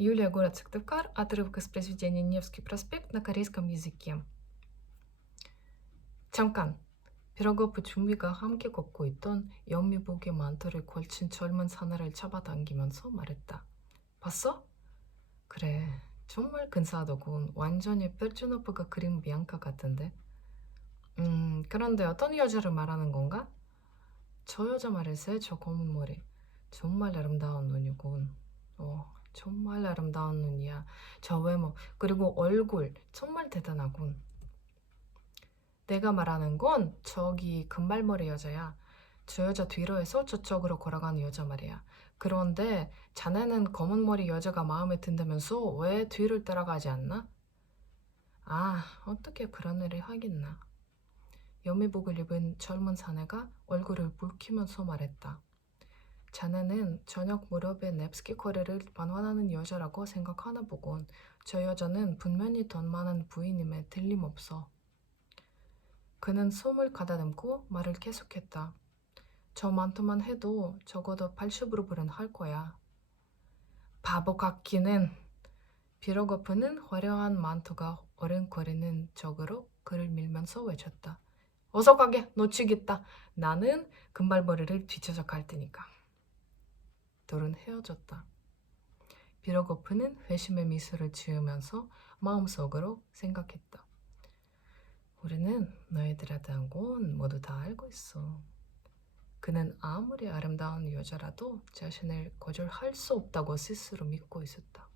Юлия, город Сыктывкар, отрывок из произведения «Невский проспект» на корейском языке. 잠깐! 벼락엎은 준비가 함께 걷고 있던 연미복의 만토를 걸친 젊은 사내를 잡아당기면서 말했다. 봤어? 그래, 정말 근사하더군. 완전히 벨즈노프가 그린 비앙카 같은데. 그런데 어떤 여자를 말하는 건가? 저 여자 말일세, 저 검은 머리. 정말 아름다운 눈이군. 정말 아름다운 눈이야. 저 외모, 그리고 얼굴, 정말 대단하군. 내가 말하는 건 저기 금발머리 여자야. 저 여자 뒤로 해서 저쪽으로 걸어가는 여자 말이야. 그런데 자네는 검은 머리 여자가 마음에 든다면서 왜 뒤를 따라가지 않나? 아, 어떻게 그런 일이 하겠나. 연미복을 입은 젊은 사내가 얼굴을 붉히면서 말했다. 자네는 저녁 무렵에 냅스키 거리를 반환하는 여자라고 생각하나 보군. 저 여자는 분명히 돈 많은 부인임에 틀림없어. 그는 숨을 가다듬고 말을 계속했다. 저 만토만 해도 적어도 80루블은 할 거야. 바보 같기는. 비로거프는 화려한 만토가 어른거리는 쪽으로 그를 밀면서 외쳤다. 어서 가게, 놓치겠다. 나는 금발머리를 뒤쳐서 갈 테니까. 둘은 헤어졌다. 비로거프는 회심의 미소를 지으면서 마음속으로 생각했다. 우리는 너희들에 대한 건 모두 다 알고 있어. 그는 아무리 아름다운 여자라도 자신을 거절할 수 없다고 스스로 믿고 있었다.